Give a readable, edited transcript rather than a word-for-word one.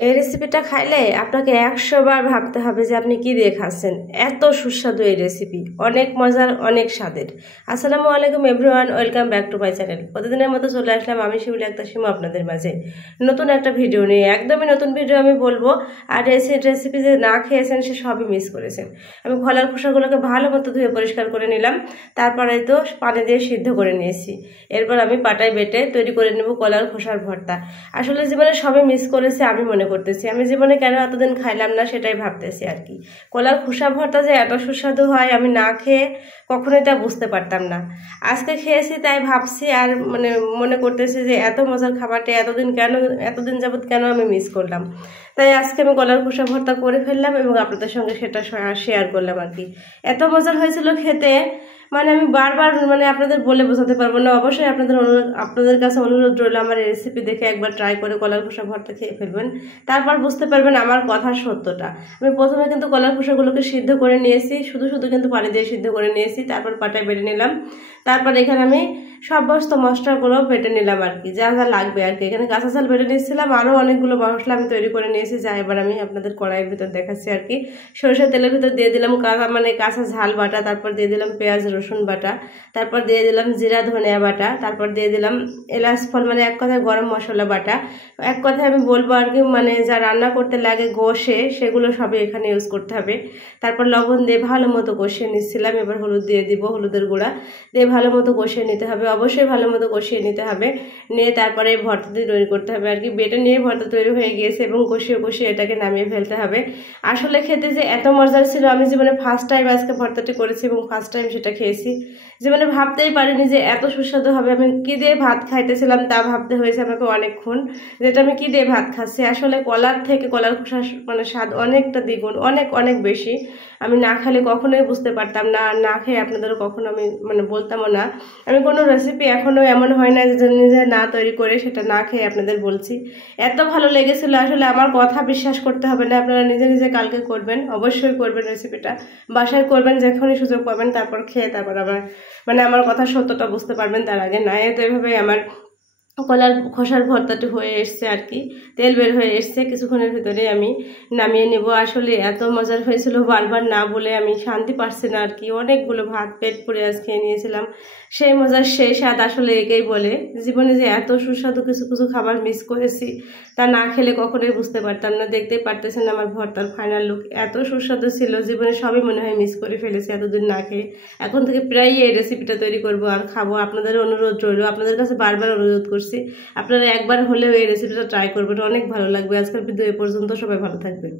এই রেসিপিটা খাইলে আপনাকে ১০০ বার ভাবতে হবে যে আপনি কি দিয়ে খাচ্ছেন। এত সুস্বাদু এই রেসিপি, অনেক মজার, অনেক স্বাদের। আসসালামু আলাইকুম everyone, welcome back to my channel. প্রতিদিনের মতো চলে আসলাম আমি শিউলি আক্তার শিমু আপনাদের মাঝে নতুন একটা ভিডিও নিয়ে। একদমই নতুন ভিডিও আমি বলবো। আর রেসিপি যে না খেয়েছেন সে সবই মিস করেছেন। আমি খোলার খোসাগুলোকে ভালো মতো ধুয়ে পরিষ্কার করে নিলাম। তারপরে তো পানি দিয়ে সিদ্ধ করে নিয়েছি। এরপর আমি পাটায় বেটে তৈরি করে নেব কলার খোসার ভর্তা। আসলে জীবনে সবই মিস করেছে আমি মনে করতেছি। আমি জীবনে কেন এতদিন খাইলাম না সেটাই ভাবতেছি আর কি। কলার খোসা ভর্তা যে এত সুস্বাদু হয় আমি না খেয়ে কখনোই তা বুঝতে পারতাম না। আজকে খেয়েছি তাই ভাবছি আর মনে করতেছি যে এত মজার খাবারটা এতদিন যাবত কেন আমি মিস করলাম। তাই আজকে আমি কলার খোসা ভর্তা করে ফেললাম এবং আপনাদের সঙ্গে সেটা শেয়ার করলাম আর কি। এত মজার হয়েছিল খেতে, আমি বারবার আপনাদের বলে বোঝাতে পারবো না। অবশ্যই আপনাদের কাছে অনুরোধ রইল আমার এই রেসিপি দেখে একবার ট্রাই করে কলার খোসা ভর্তা খেয়ে ফেলবেন। তারপর বুঝতে পারবেন আমার কথার সত্যটা। আমি প্রথমে কিন্তু কলার খোসাগুলোকে সিদ্ধ করে নিয়েছি, শুধু কিন্তু পানি দিয়ে সিদ্ধ করে নিয়েছি। তারপর পাটায় বেটে নিলাম। তারপর এখানে আমি সমস্ত মশলাগুলো বেটে নিলাম আর কি, যা যা লাগবে আর কি। এখানে কাঁচা ঝাল বেটে নিয়েছিলাম, আরও অনেকগুলো মশলা আমি তৈরি করে নিয়েছি, যা এবার আমি আপনাদের কড়াইয়ের ভিতর দেখাচ্ছি আর কি। সরষের তেলের ভিতর দিয়ে দিলাম কাঁচা ঝাল বাটা, তারপর দিয়ে দিলাম পেঁয়াজ রসুন বাটা, তারপর দিয়ে দিলাম জিরা ধনিয়া বাটা, তারপর দিয়ে দিলাম এলাচ ফল এক কথায় গরম মশলা বাটা। এক কথায় আমি বলবো আর কি, যা রান্না করতে লাগে গোশে সেগুলো সবই এখানে ইউজ করতে হবে। তারপর লবণ দিয়ে ভালো মতো কষিয়ে নিচ্ছিলাম। এবার হলুদ দিয়ে দিব, হলুদের গুঁড়া দিয়ে ভালো মতো কষিয়ে নিতে হবে, অবশ্যই ভালো মতো কষিয়ে নিতে হবে। নিয়ে তারপরে ভর্তা দিয়ে তৈরি করতে হবে আর কি। বেটে নিয়ে ভর্তা তৈরি হয়ে গিয়েছে এবং কষিয়ে এটাকে নামিয়ে ফেলতে হবে। আসলে খেতে যে এত মজার ছিল, আমি জীবনে ফার্স্ট টাইম আজকে ভর্তাটি করেছি এবং ফার্স্ট টাইম সেটা খেয়েছি। জীবনে ভাবতেই পারিনি যে এত সুস্বাদু হবে। আমি কি দিয়ে ভাত খাইতেছিলাম তা ভাবতে হয়েছে আমাকে অনেকক্ষণ, যেটা আমি কি দিয়ে ভাত খাচ্ছি। আসলে কলার থেকে কলার খোসা স্বাদ অনেকটা দ্বিগুণ, অনেক অনেক বেশি। আমি না খেলে কখনোই বুঝতে পারতাম না, আর না খেয়ে আপনাদেরও কখনো আমি বলতামও না। আমি কোনো রেসিপি এখনও এমন হয় না যে নিজে না তৈরি করে সেটা না খেয়ে আপনাদের বলছি। এত ভালো লেগেছিল, আসলে আমার কথা বিশ্বাস করতে হবে না, আপনারা নিজে নিজে কালকে করবেন, অবশ্যই করবেন রেসিপিটা, বাসায় করবেন যখনই সুযোগ পাবেন। তারপর খেয়ে তারপর আবার আমার কথা সত্যটা বুঝতে পারবেন, তার আগে না। তো এভাবে আমার কলার খোসার ভর্তাটি হয়ে এসছে আর কি, তেল বের হয়ে এসছে। কিছুক্ষণের ভিতরে আমি নামিয়ে নেব। আসলে এত মজার হয়েছিল, বারবার না বলে আমি শান্তি পাচ্ছি না আর কি। অনেকগুলো ভাত পেট পুড়ে আজ খেয়ে নিয়েছিলাম। সেই মজার সেই স্বাদ আসলে একেই বলে। জীবনে যে এত সুস্বাদু কিছু কিছু খাবার মিস করেছি তা না খেলে কখনোই বুঝতে পারতাম না। দেখতেই পারতেছেন আমার ভর্তার ফাইনাল লুক এত সুস্বাদু ছিল, জীবনে সবই মনে হয় মিস করে ফেলেছি এতদিন না খেয়ে। এখন থেকে প্রায়ই এই রেসিপিটা তৈরি করব আর খাবো। আপনাদের অনুরোধ রইল, আপনাদের কাছে বারবার অনুরোধ করছি, আপনারা একবার হলেও এই রেসিপিটা ট্রাই করবেন, অনেক ভালো লাগবে। আজকের ভিডিও এ পর্যন্ত, সবাই ভালো থাকবেন।